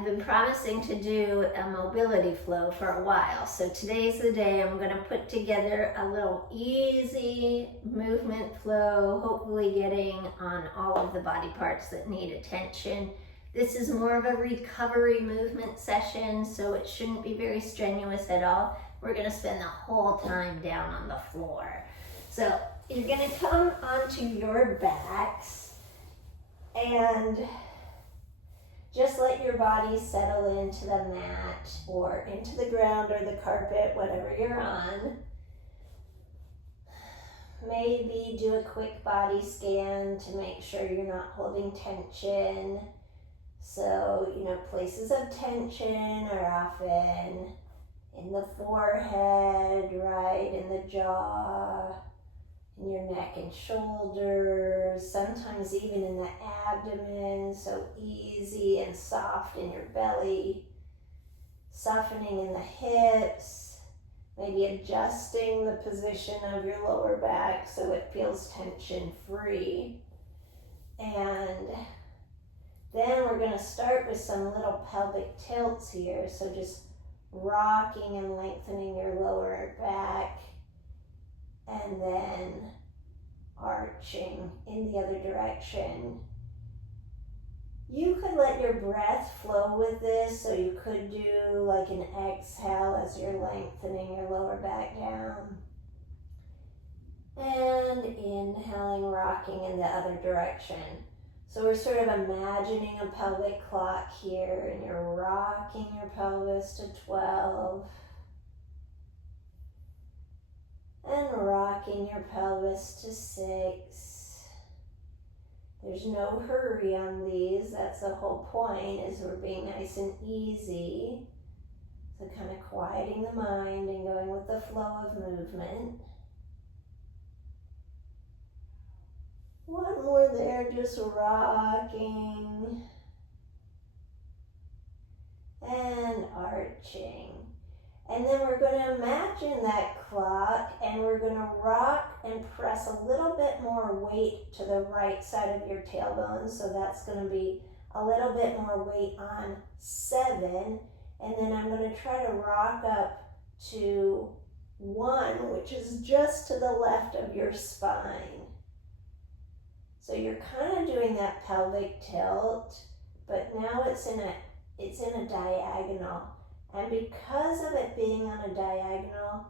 I've been promising to do a mobility flow for a while, so today's the day. I'm going to put together a little easy movement flow, hopefully getting on all of the body parts that need attention. This is more of a recovery movement session, so it shouldn't be very strenuous at all. We're going to spend the whole time down on the floor. So you're going to come onto your backs and just let your body settle into the mat or into the ground or the carpet, whatever you're on. Maybe do a quick body scan to make sure you're not holding tension. So, places of tension are often in the forehead, right, in the jaw, in your neck and shoulders, sometimes even in the abdomen, so easy and soft in your belly, softening in the hips, maybe adjusting the position of your lower back so it feels tension free. And then we're going to start with some little pelvic tilts here, so just rocking and lengthening your lower back, and then arching in the other direction. You could let your breath flow with this, so you could do like an exhale as you're lengthening your lower back down. And inhaling, rocking in the other direction. So we're sort of imagining a pelvic clock here, and you're rocking your pelvis to 12. And rocking your pelvis to 6. There's no hurry on these. That's the whole point, is we're being nice and easy. So kind of quieting the mind and going with the flow of movement. One more there, just rocking and arching. And then we're going to imagine that clock, and we're going to rock and press a little bit more weight to the right side of your tailbone. So that's going to be a little bit more weight on 7. And then I'm going to try to rock up to 1, which is just to the left of your spine. So you're kind of doing that pelvic tilt, but now it's in a diagonal. And because of it being on a diagonal,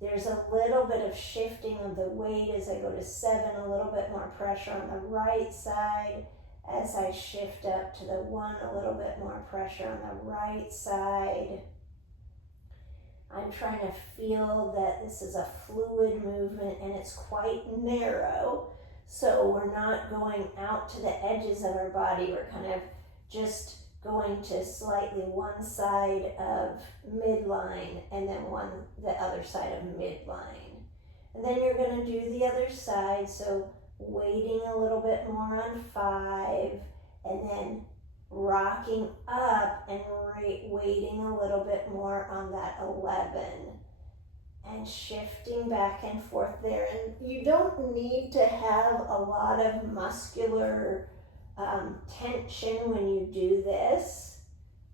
there's a little bit of shifting of the weight as I go to 7, a little bit more pressure on the right side. As I shift up to the 1, a little bit more pressure on the right side. I'm trying to feel that this is a fluid movement, and it's quite narrow. So we're not going out to the edges of our body. We're kind of just going to slightly one side of midline and then the other side of midline. And then you're going to do the other side, so weighting a little bit more on 5, and then rocking up and weighting a little bit more on that 11. And shifting back and forth there. And you don't need to have a lot of muscular tension when you do this.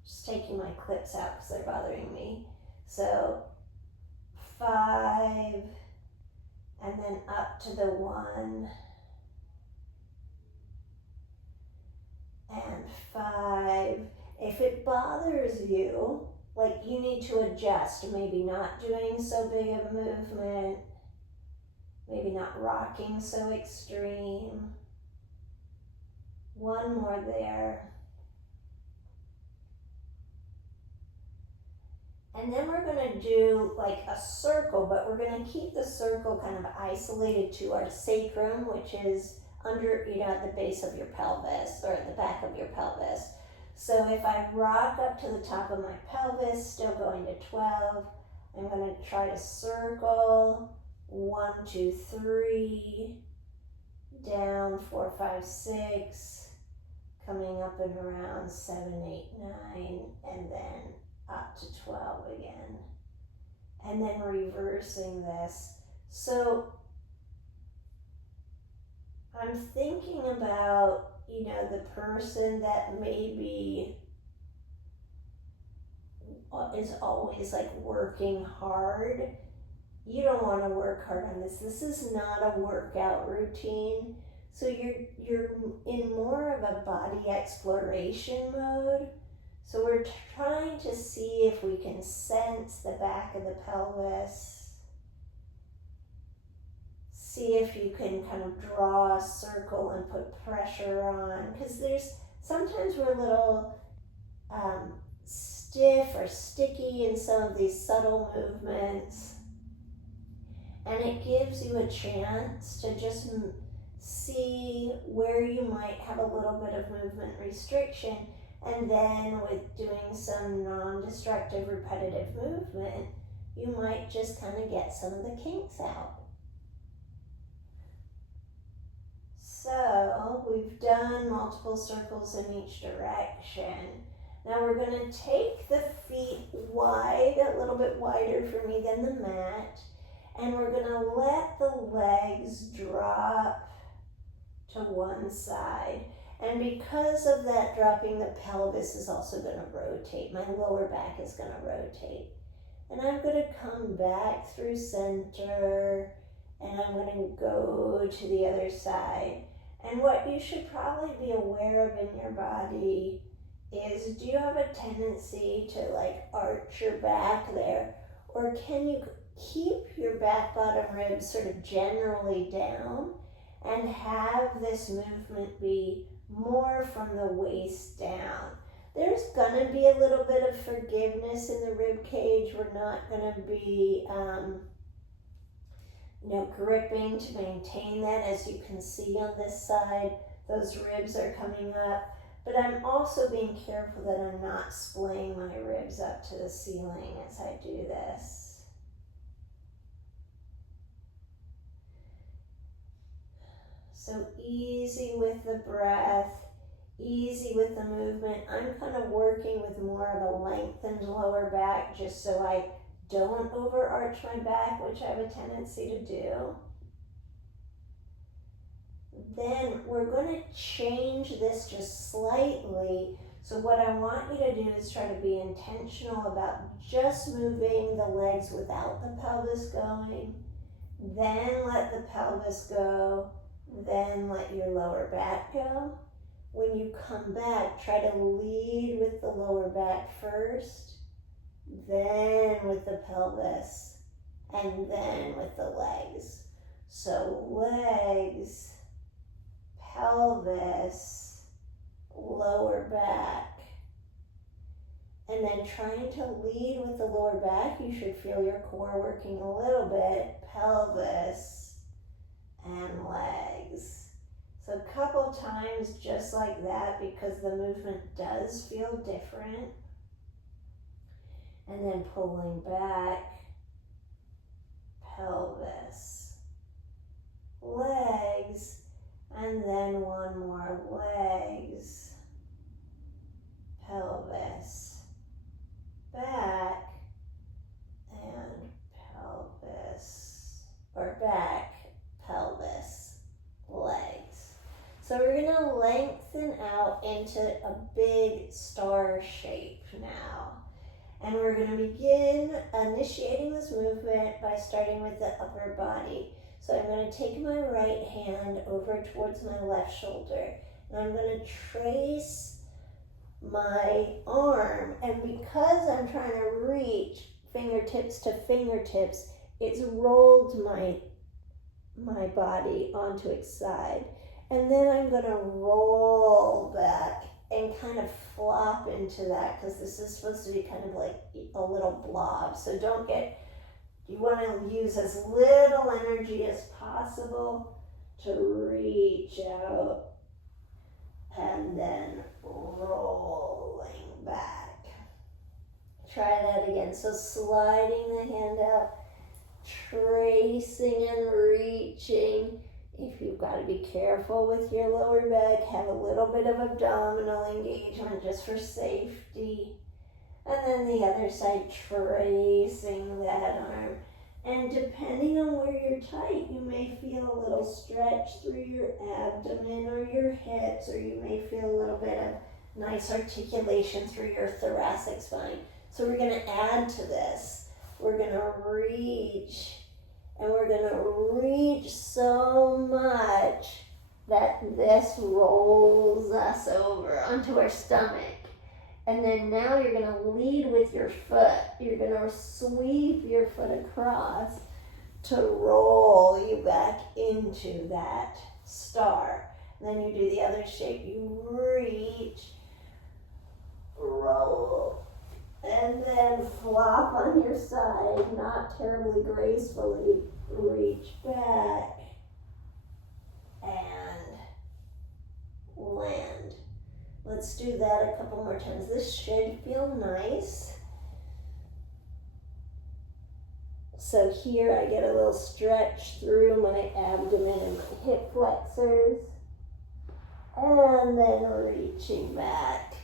Just taking my clips out because they're bothering me. So 5, and then up to the 1, and 5. If it bothers you, like you need to adjust, maybe not doing so big of a movement, maybe not rocking so extreme. 1 more there. And then we're going to do like a circle, but we're going to keep the circle kind of isolated to our sacrum, which is under, at the base of your pelvis, or at the back of your pelvis. So if I rock up to the top of my pelvis, still going to 12, I'm going to try to circle 1, 2, 3, down 4, 5, 6, coming up and around 7, 8, 9, and then up to 12 again. And then reversing this. So I'm thinking about, the person that maybe is always like working hard. You don't want to work hard on this. This is not a workout routine. So you're in more of a body exploration mode. So we're trying to see if we can sense the back of the pelvis. See if you can kind of draw a circle and put pressure on. Because sometimes we're a little stiff or sticky in some of these subtle movements. And it gives you a chance to just see where you might have a little bit of movement restriction. And then with doing some non-destructive repetitive movement, you might just kind of get some of the kinks out. So we've done multiple circles in each direction. Now we're going to take the feet wide, a little bit wider for me than the mat, and we're going to let the legs drop to one side. And because of that dropping, the pelvis is also going to rotate. My lower back is going to rotate. And I'm going to come back through center, and I'm going to go to the other side. And what you should probably be aware of in your body is, do you have a tendency to like arch your back there? Or can you keep your back bottom ribs sort of generally down and have this movement be more from the waist down? There's going to be a little bit of forgiveness in the rib cage. We're not going to be gripping to maintain that. As you can see on this side, those ribs are coming up. But I'm also being careful that I'm not splaying my ribs up to the ceiling as I do this. So easy with the breath, easy with the movement. I'm kind of working with more of a lengthened lower back just so I don't overarch my back, which I have a tendency to do. Then we're going to change this just slightly. So what I want you to do is try to be intentional about just moving the legs without the pelvis going. Then let the pelvis go. Then let your lower back go. When you come back, try to lead with the lower back first, then with the pelvis, and then with the legs. So legs, pelvis, lower back. And then trying to lead with the lower back, you should feel your core working a little bit, pelvis and legs. So a couple times just like that, because the movement does feel different. And then pulling back, pelvis, legs, and then one more, legs, pelvis, back, and pelvis, or back, pelvis, legs. So we're going to lengthen out into a big star shape now. And we're going to begin initiating this movement by starting with the upper body. So I'm going to take my right hand over towards my left shoulder, and I'm going to trace my arm. And because I'm trying to reach fingertips to fingertips, it's rolled my body onto its side. And then I'm going to roll back and kind of flop into that, because this is supposed to be kind of like a little blob. So you want to use as little energy as possible to reach out and then rolling back. Try that again. So sliding the hand out, tracing and reaching. If you've got to be careful with your lower back, have a little bit of abdominal engagement just for safety. And then the other side, tracing that arm. And depending on where you're tight, you may feel a little stretch through your abdomen or your hips, or you may feel a little bit of nice articulation through your thoracic spine. So we're going to add to this. We're going to reach, and we're going to reach so much that this rolls us over onto our stomach. And then now you're going to lead with your foot. You're going to sweep your foot across to roll you back into that star. And then you do the other shape. You reach, roll, and then flop on your side, not terribly gracefully. Reach back and land. Let's do that a couple more times. This should feel nice. So here I get a little stretch through my abdomen and my hip flexors. And then reaching back.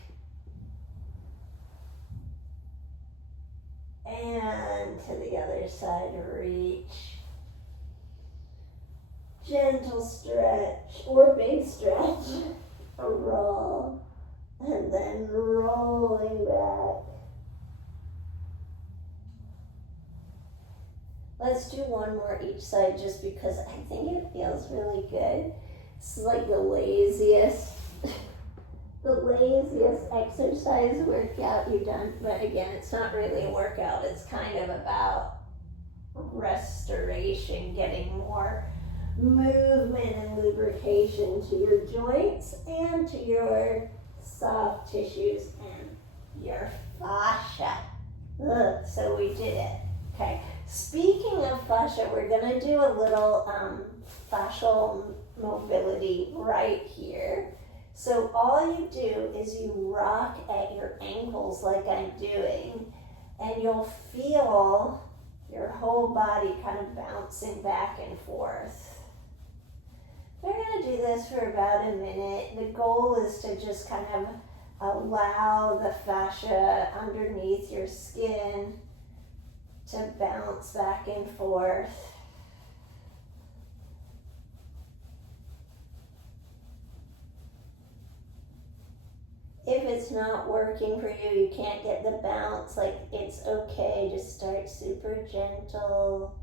And to the other side, reach. Gentle stretch or big stretch. A roll. And then rolling back. Let's do one more each side just because I think it feels really good. This is like the laziest exercise workout you've done. But again, it's not really a workout. It's kind of about restoration, getting more movement and lubrication to your joints and to your soft tissues and your fascia. So we did it. Okay. Speaking of fascia, we're going to do a little fascial mobility right here. So all you do is you rock at your ankles like I'm doing, and you'll feel your whole body kind of bouncing back and forth. We're going to do this for about a minute. The goal is to just kind of allow the fascia underneath your skin to bounce back and forth. If it's not working for you, you can't get the bounce, like it's okay, just start super gentle.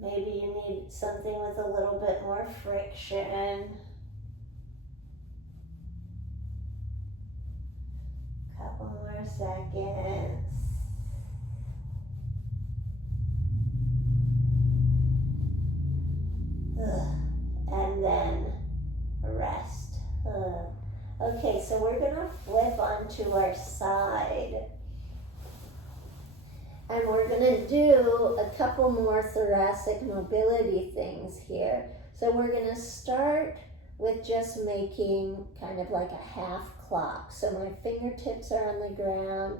Maybe you need something with a little bit more friction. Couple more seconds. And then rest. Okay, so we're going to flip onto our side. And we're going to do a couple more thoracic mobility things here. So we're going to start with just making kind of like a half clock. So my fingertips are on the ground.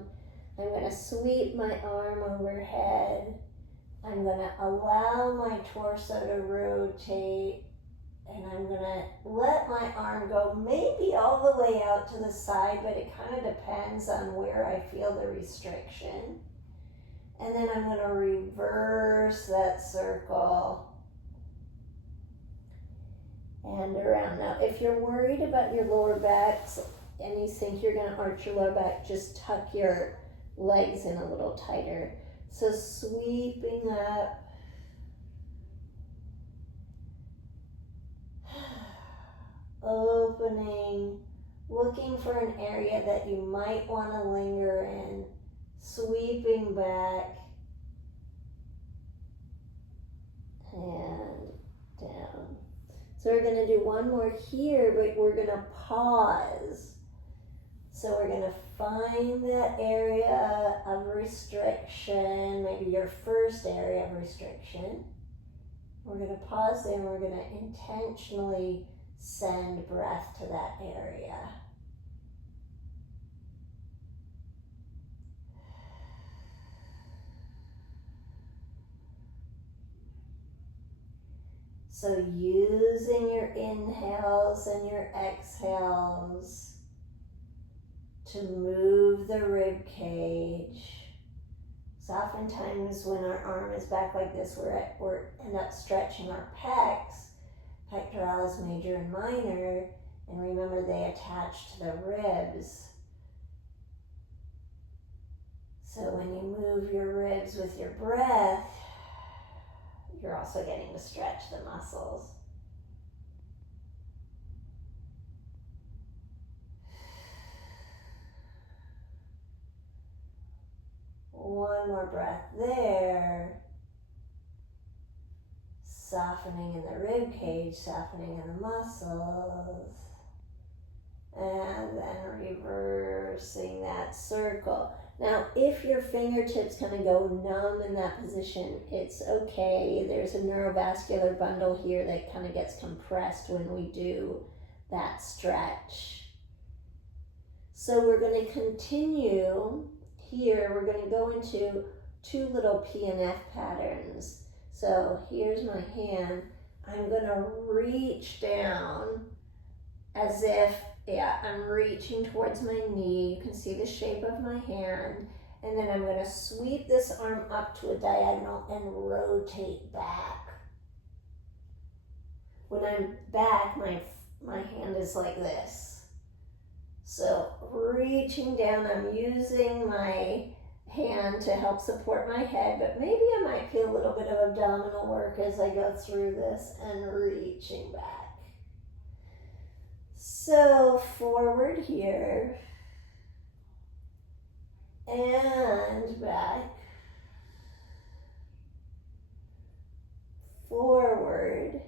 I'm going to sweep my arm overhead. I'm going to allow my torso to rotate, and I'm going to let my arm go maybe all the way out to the side, but it kind of depends on where I feel the restriction. And then I'm going to reverse that circle and around. Now, if you're worried about your lower backs and you think you're going to arch your lower back, just tuck your legs in a little tighter. So sweeping up, opening, looking for an area that you might want to linger in, sweeping back and down. So we're going to do one more here, but we're going to pause. So we're going to find that area of restriction, maybe your first area of restriction. We're going to pause there and we're going to intentionally send breath to that area. So using your inhales and your exhales to move the rib cage. So oftentimes when our arm is back like this, we're end up stretching our pecs, pectoralis major and minor, and remember they attach to the ribs. So when you move your ribs with your breath, you're also getting to stretch the muscles. One more breath there. Softening in the rib cage, softening in the muscles. And then reversing that circle. Now, if your fingertips kind of go numb in that position, it's okay. There's a neurovascular bundle here that kind of gets compressed when we do that stretch. So we're going to continue here. We're going to go into two little PNF patterns. So here's my hand. I'm going to reach down as if, I'm reaching towards my knee. You can see the shape of my hand. And then I'm going to sweep this arm up to a diagonal and rotate back. When I'm back, my hand is like this. So reaching down, I'm using my hand to help support my head, but maybe I might feel a little bit of abdominal work as I go through this and reaching back. So forward here and back, forward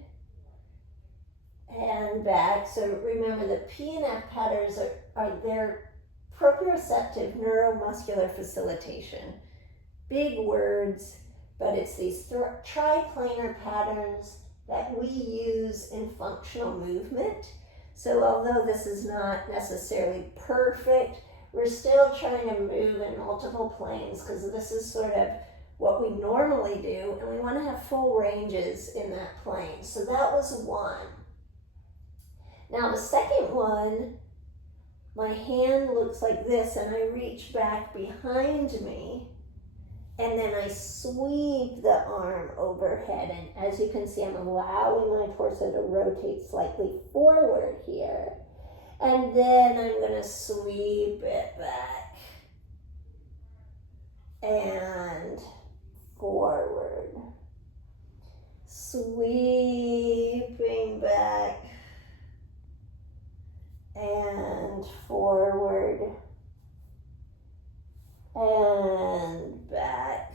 and back. So remember, the PNF patterns are their proprioceptive neuromuscular facilitation. Big words, but it's these triplanar patterns that we use in functional movement. So although this is not necessarily perfect, we're still trying to move in multiple planes because this is sort of what we normally do, and we want to have full ranges in that plane. So that was one. Now the second one, my hand looks like this, and I reach back behind me, and then I sweep the arm overhead. And as you can see, I'm allowing my torso to rotate slightly forward here. And then I'm going to sweep it back and forward. Sweeping back and forward and back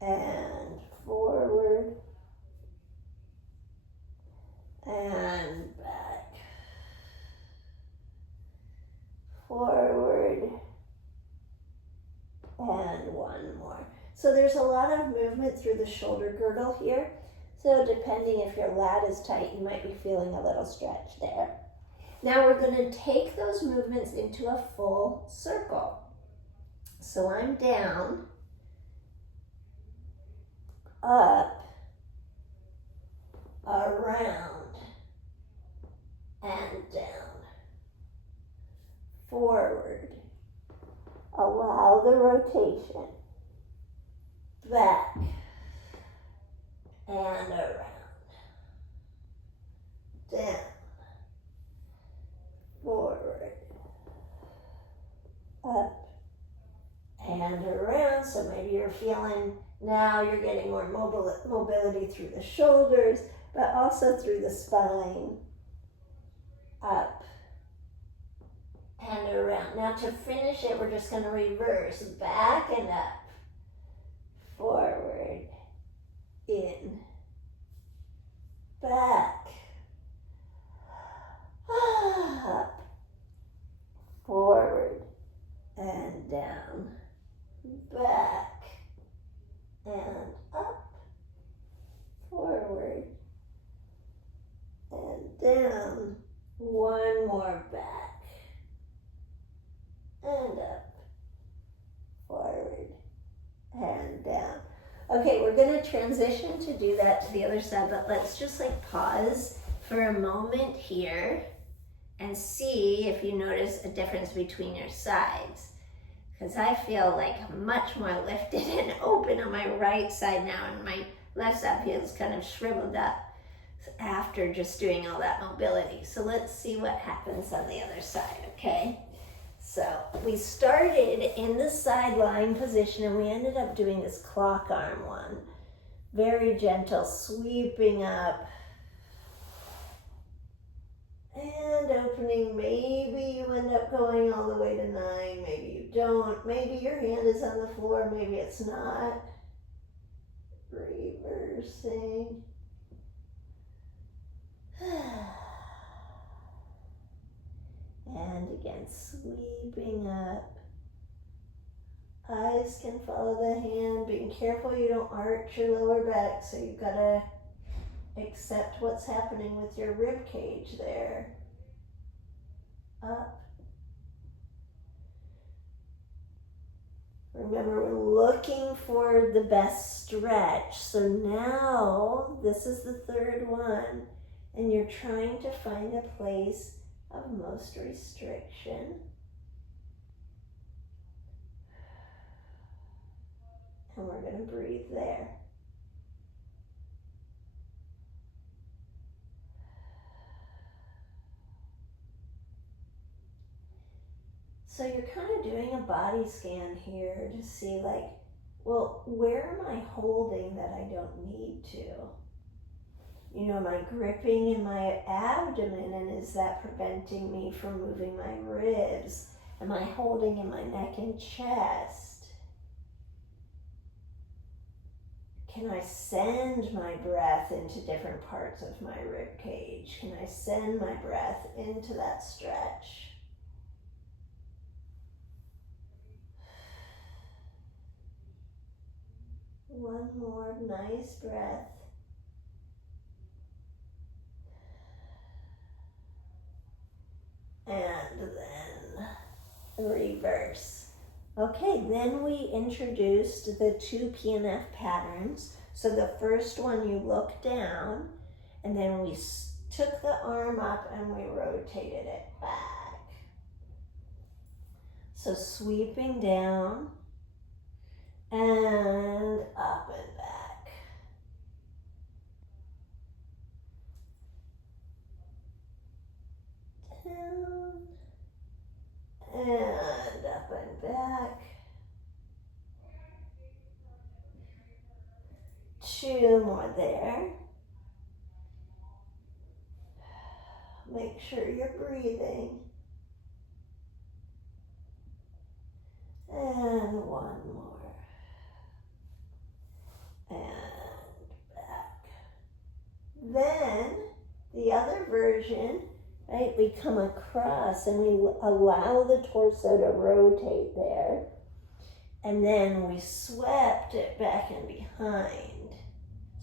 and forward and back, forward and one more. So there's a lot of movement through the shoulder girdle here. So depending if your lat is tight, you might be feeling a little stretch there. Now we're going to take those movements into a full circle. So I'm down, up, around, and down, forward. Allow the rotation, back, and around, down, forward, up, and around. So maybe you're feeling, now you're getting more mobility through the shoulders, but also through the spine, up and around. Now to finish it, we're just going to reverse, back and up, forward, in, back, up, forward, and down, back, and up, forward, and down, one more back, and up, forward, and down. Okay, we're going to transition to do that to the other side, but let's just pause for a moment here and see if you notice a difference between your sides. Because I feel much more lifted and open on my right side now, and my left side feels kind of shriveled up after just doing all that mobility. So let's see what happens on the other side, okay? So we started in the side lying position and we ended up doing this clock arm one. Very gentle, sweeping up and opening. Maybe you end up going all the way to 9, maybe you don't. Maybe your hand is on the floor, maybe it's not. Reversing. And again, sweeping up. Eyes can follow the hand. Being careful you don't arch your lower back, so you've got to accept what's happening with your rib cage there. Up. Remember, we're looking for the best stretch. So now, this is the third one, and you're trying to find a place of most restriction. And we're going to breathe there. So you're kind of doing a body scan here to see, like, well, where am I holding that I don't need to? You know, am I gripping in my abdomen, and is that preventing me from moving my ribs? Am I holding in my neck and chest? Can I send my breath into different parts of my rib cage? Can I send my breath into that stretch? One more nice breath. And then reverse. Okay, then we introduced the 2 PNF patterns. So the first one, you look down, and then we took the arm up and we rotated it back. So sweeping down and up and back. Down and up and back. 2 more there. Make sure you're breathing. And 1 more. And back. Then the other version, right, we come across and we allow the torso to rotate there. And then we swept it back and behind.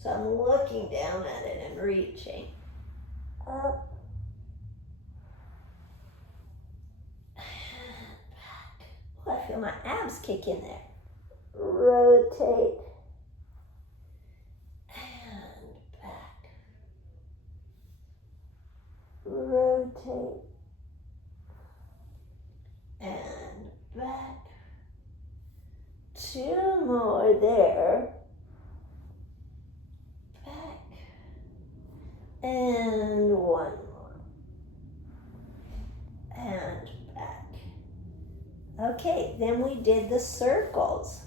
So I'm looking down at it and reaching up and back. Oh, I feel my abs kick in there. Rotate and back. Rotate and back. 2 more there. Back. And 1 more. And back. Okay, then we did the circles.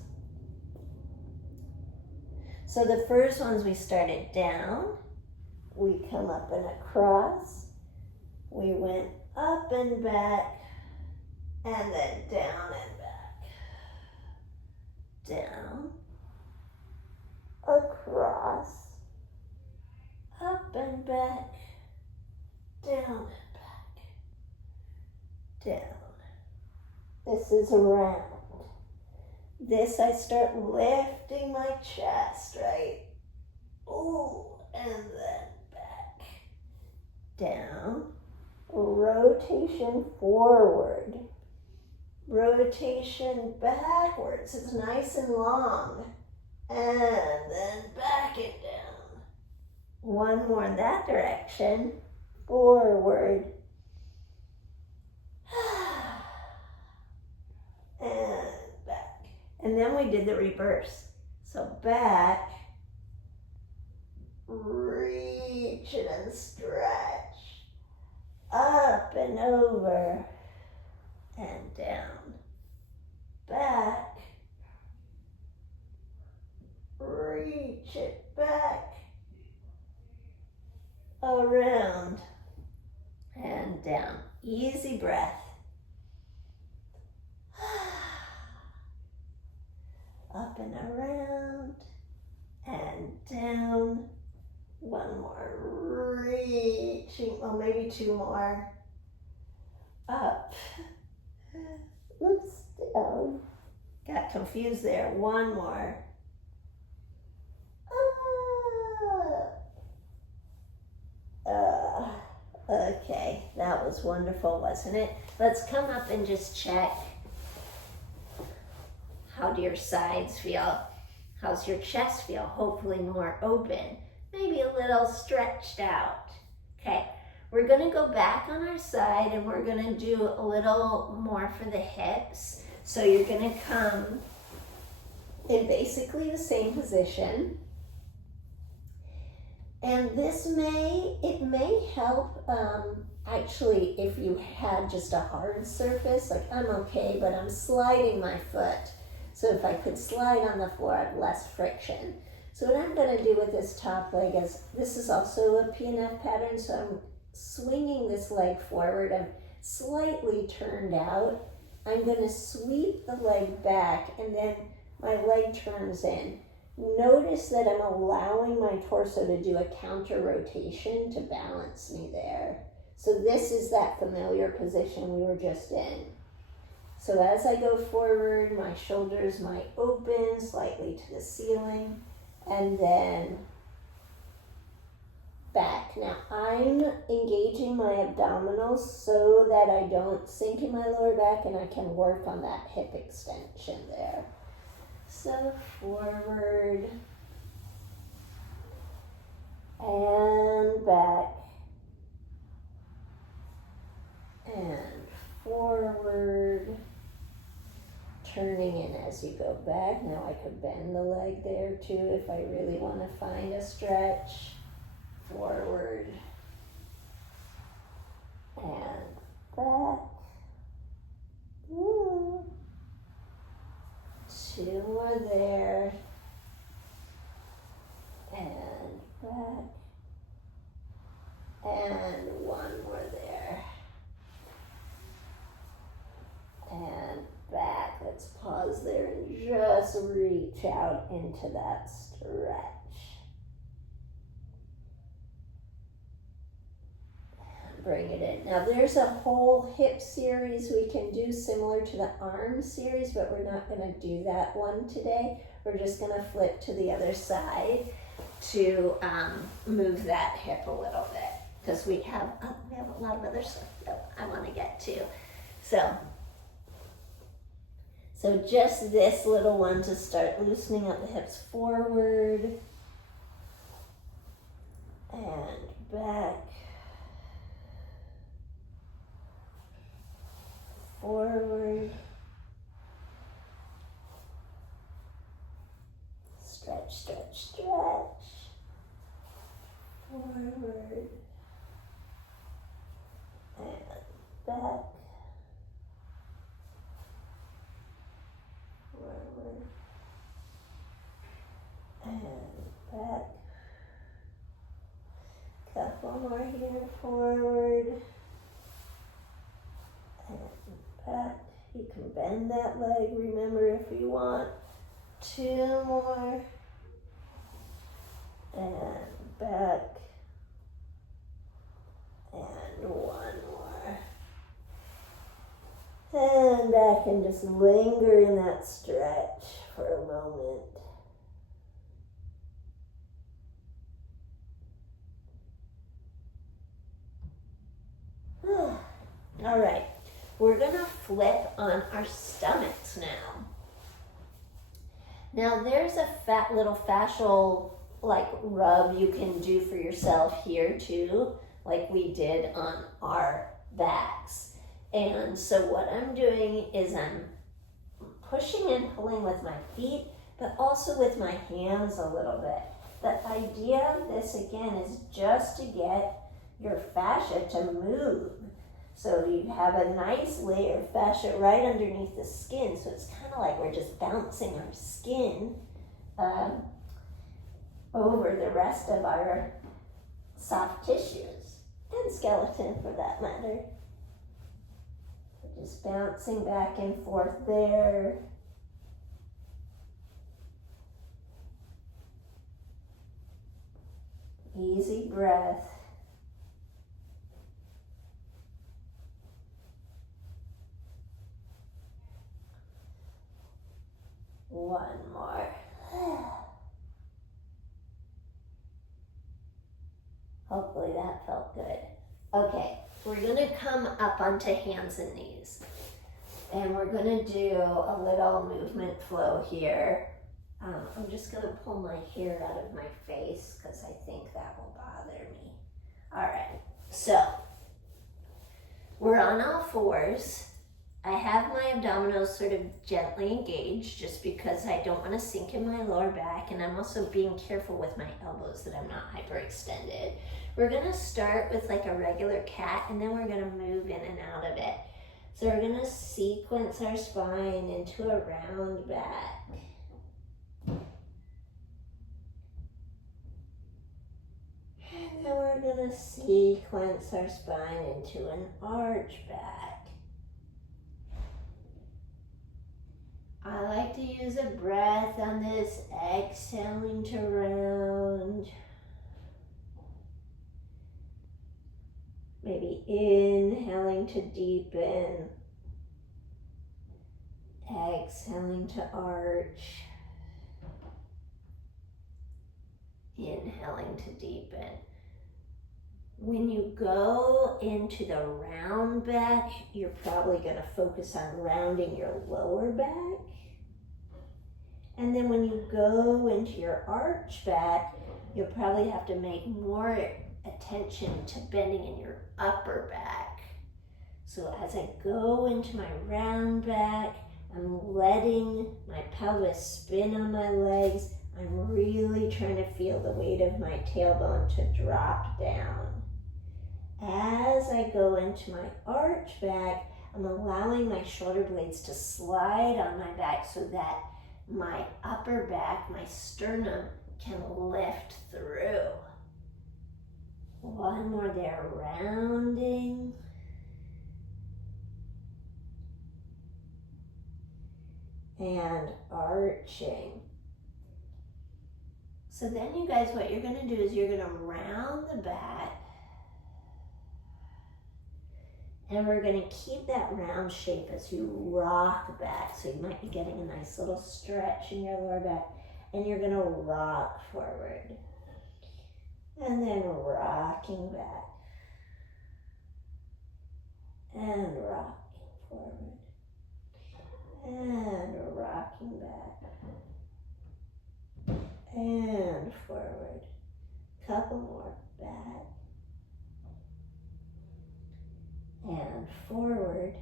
So the first ones we started down. We come up and across. We went up and back. And then down and back. Down, across, up and back, down and back, down. This is round. This, I start lifting my chest, right? Ooh, and then back, down, rotation forward. Rotation backwards. It's nice and long. And then back and down. 1 more in that direction. Forward. And back. And then we did the reverse. So back. Reach and stretch. Up and over. And down. down. Easy breath. Up and around and down. One more, reaching, well, maybe two more. Up. Oops, down. Got confused there. One more. Okay, that was wonderful, wasn't it? Let's come up and just check. How do your sides feel? How's your chest feel? Hopefully more open. Maybe a little stretched out. Okay, we're gonna go back on our side and we're gonna do a little more for the hips. So you're gonna come in basically the same position. And this may help, actually, if you had just a hard surface, like I'm okay, but I'm sliding my foot. So if I could slide on the floor, I have less friction. So what I'm gonna do with this top leg is, this is also a PNF pattern, so I'm swinging this leg forward. I'm slightly turned out. I'm gonna sweep the leg back and then my leg turns in. Notice that I'm allowing my torso to do a counter rotation to balance me there. So this is that familiar position we were just in. So as I go forward, my shoulders might open slightly to the ceiling, and then back. Now I'm engaging my abdominals so that I don't sink in my lower back and I can work on that hip extension there. So forward and back and forward, turning in as you go back. Now I could bend the leg there too if I really want to find a stretch. Forward and back. Ooh. Two more there, and back, and one more there, and back. Let's pause there and just reach out into that stretch. Bring it in. Now there's a whole hip series we can do similar to the arm series, but we're not going to do that one today. We're just going to flip to the other side to move that hip a little bit, because we have a lot of other stuff that I want to get to. So just this little one to start loosening up the hips forward and back. Forward, stretch, stretch, stretch, forward, and back, forward, and back, couple more here, forward, and back. You can bend that leg, remember, if you want. Two more, and back, and one more, and back, and just linger in that stretch for a moment. All right. We're going to flip on our stomachs now. Now there's a little fascial rub you can do for yourself here too, like we did on our backs. And so what I'm doing is I'm pushing and pulling with my feet, but also with my hands a little bit. The idea of this again is just to get your fascia to move. So you have a nice layer of fascia right underneath the skin. So it's kind of like we're just bouncing our skin over the rest of our soft tissues and skeletal skeleton for that matter. Just bouncing back and forth there. Easy breath. One more. Hopefully that felt good. Okay, we're gonna come up onto hands and knees. And we're gonna do a little movement flow here. I'm just gonna pull my hair out of my face because I think that will bother me. All right, so we're on all fours. I have my abdominals sort of gently engaged just because I don't want to sink in my lower back, and I'm also being careful with my elbows that I'm not hyperextended. We're gonna start with like a regular cat, and then we're gonna move in and out of it. So we're gonna sequence our spine into a round back. And then we're gonna sequence our spine into an arch back. I like to use a breath on this, exhaling to round. Maybe inhaling to deepen. Exhaling to arch. Inhaling to deepen. When you go into the round back, you're probably going to focus on rounding your lower back. And then when you go into your arch back, you'll probably have to make more attention to bending in your upper back. So as I go into my round back, I'm letting my pelvis spin on my legs. I'm really trying to feel the weight of my tailbone to drop down. As I go into my arch back, I'm allowing my shoulder blades to slide on my back so that my upper back, my sternum, can lift through. One more there, rounding. And arching. So then you guys, what you're gonna do is you're gonna round the back. And we're gonna keep that round shape as you rock back. So you might be getting a nice little stretch in your lower back. And you're gonna rock forward. And then rocking back. And rocking forward. And rocking back. And forward. Couple more. Back. And forward.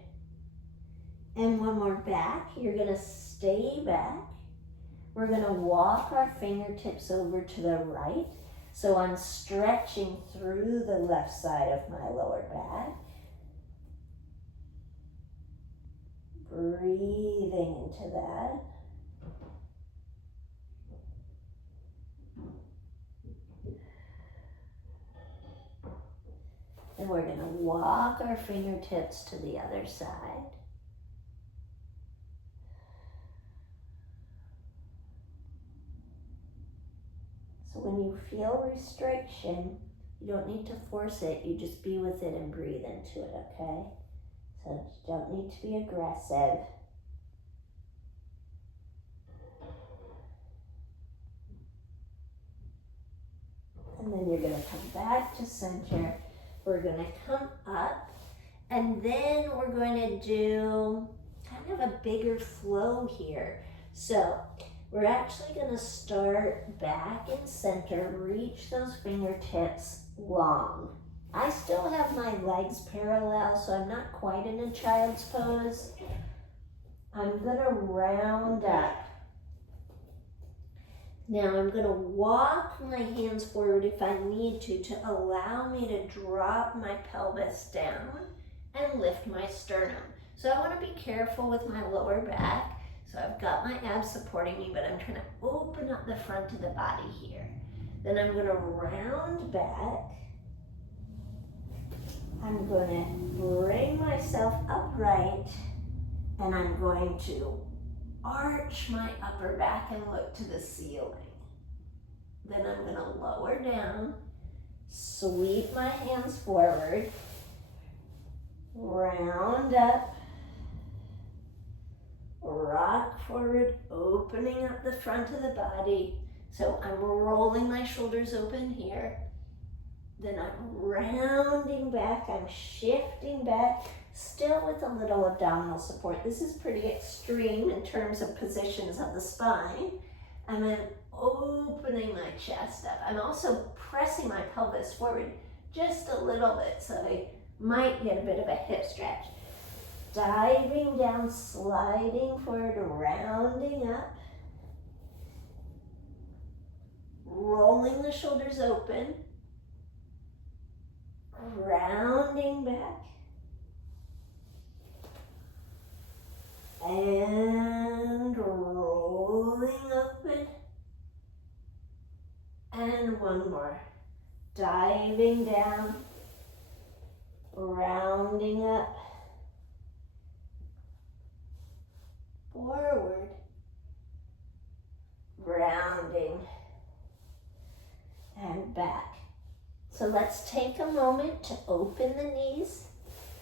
And one more back. You're going to stay back. We're going to walk our fingertips over to the right. So I'm stretching through the left side of my lower back. Breathing into that. And we're going to walk our fingertips to the other side. So when you feel restriction, you don't need to force it, you just be with it and breathe into it, okay? So you don't need to be aggressive. And then you're going to come back to center. We're going to come up, and then we're going to do kind of a bigger flow here. So we're actually going to start back in center, reach those fingertips long. I still have my legs parallel, so I'm not quite in a child's pose. I'm going to round up. Now I'm going to walk my hands forward if I need to allow me to drop my pelvis down and lift my sternum. So I want to be careful with my lower back. So I've got my abs supporting me, but I'm trying to open up the front of the body here. Then I'm going to round back. I'm going to bring myself upright, and I'm going to arch my upper back and look to the ceiling. Then I'm going to lower down, sweep my hands forward, round up, rock forward, opening up the front of the body. So I'm rolling my shoulders open here. Then I'm rounding back, I'm shifting back, still with a little abdominal support. This is pretty extreme in terms of positions of the spine. And then opening my chest up. I'm also pressing my pelvis forward just a little bit, so I might get a bit of a hip stretch. Diving down, sliding forward, rounding up. Rolling the shoulders open. Rounding back. And rolling open. And one more. Diving down. Rounding up. Forward. Rounding. And back. So let's take a moment to open the knees,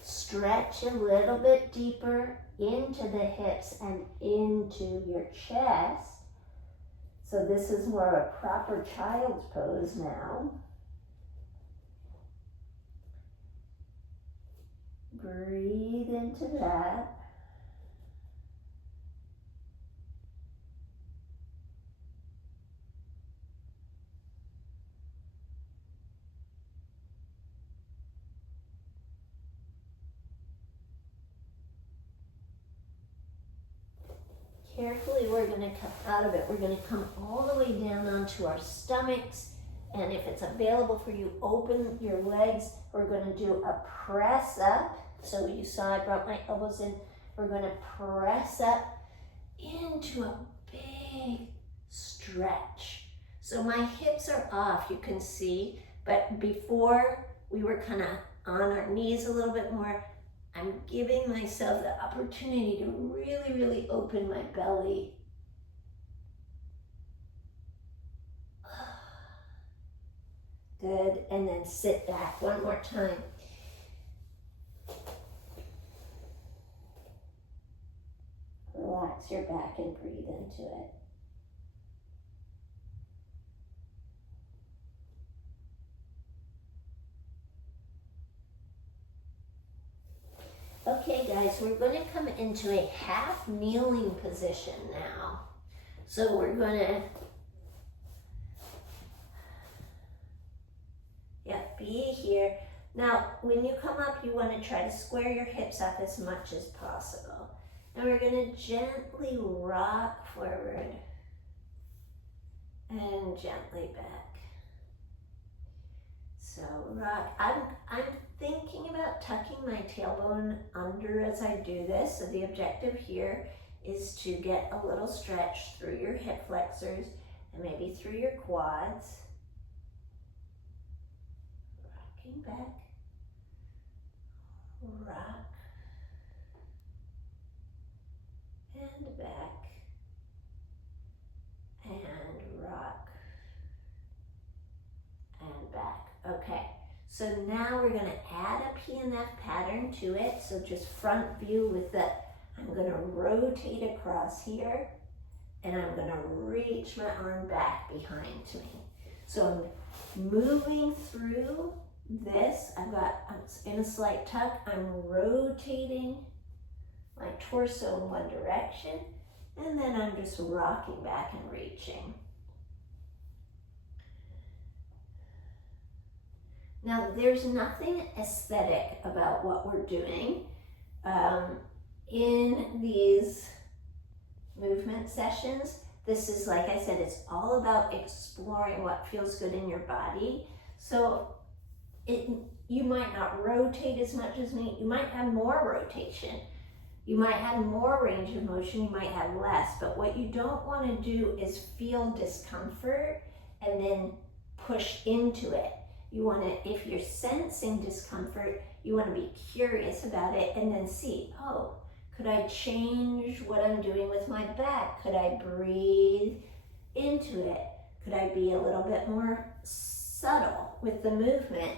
stretch a little bit deeper into the hips and into your chest. So this is more of a proper child's pose now. Breathe into that. Carefully, we're going to come out of it. We're going to come all the way down onto our stomachs. And if it's available for you, open your legs. We're going to do a press up. So you saw I brought my elbows in. We're going to press up into a big stretch. So my hips are off, you can see. But before, we were kind of on our knees a little bit more. I'm giving myself the opportunity to really, really open my belly. Good, and then sit back one more time. Relax your back and breathe into it. Okay guys, we're going to come into a half kneeling position now. So we're going to be here. Now, when you come up, you want to try to square your hips up as much as possible. And we're going to gently rock forward and gently back. So rock. I'm thinking about tucking my tailbone under as I do this. So the objective here is to get a little stretch through your hip flexors and maybe through your quads. Rocking back. Rock. And back. And rock. And back. Okay. So now we're going to add a PNF pattern to it. So just front view with the, I'm going to rotate across here and I'm going to reach my arm back behind me. So I'm moving through this. I'm in a slight tuck. I'm rotating my torso in one direction and then I'm just rocking back and reaching. Now, there's nothing aesthetic about what we're doing in these movement sessions. This is, like I said, it's all about exploring what feels good in your body. So you might not rotate as much as me. You might have more rotation. You might have more range of motion. You might have less. But what you don't want to do is feel discomfort and then push into it. You want to, if you're sensing discomfort, you want to be curious about it and then see, oh, could I change what I'm doing with my back? Could I breathe into it? Could I be a little bit more subtle with the movement?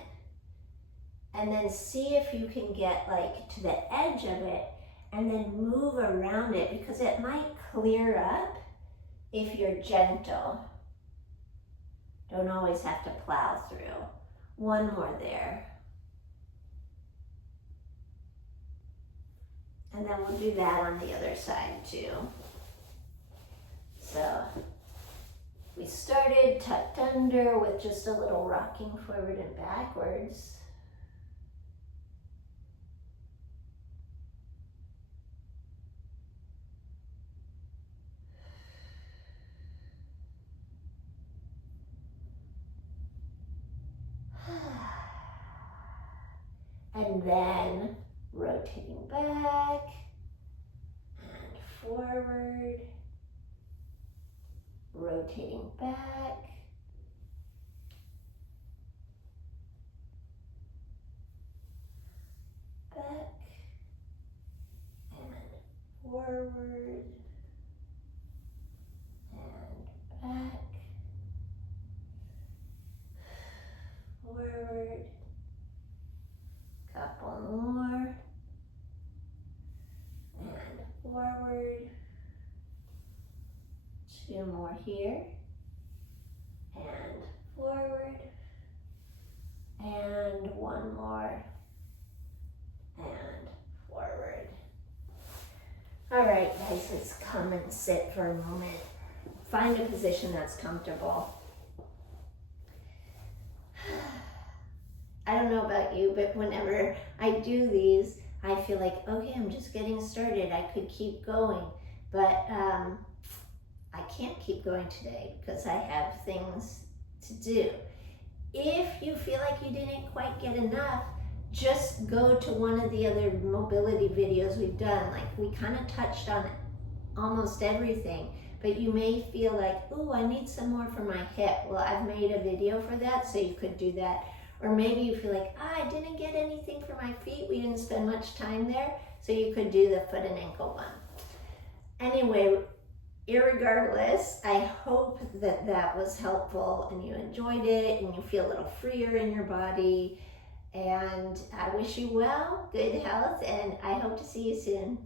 And then see if you can get like to the edge of it and then move around it, because it might clear up if you're gentle. Don't always have to plow through. One more there. And then we'll do that on the other side too. So we started tucked under with just a little rocking forward and backwards. And then rotating back and forward, rotating back, back, and forward, and back, forward, couple more, and forward, two more here, and forward, and one more, and forward. All right, guys, let's come and sit for a moment. Find a position that's comfortable. I don't know about you, but whenever I do these, I feel like, okay, I'm just getting started. I could keep going, but I can't keep going today because I have things to do. If you feel like you didn't quite get enough, just go to one of the other mobility videos we've done. Like, we kind of touched on almost everything, but you may feel like, oh, I need some more for my hip. Well, I've made a video for that, so you could do that. Or maybe you feel like, I didn't get anything for my feet. We didn't spend much time there, so you could do the foot and ankle one. Anyway, irregardless, I hope that that was helpful and you enjoyed it and you feel a little freer in your body. And I wish you well, good health, and I hope to see you soon.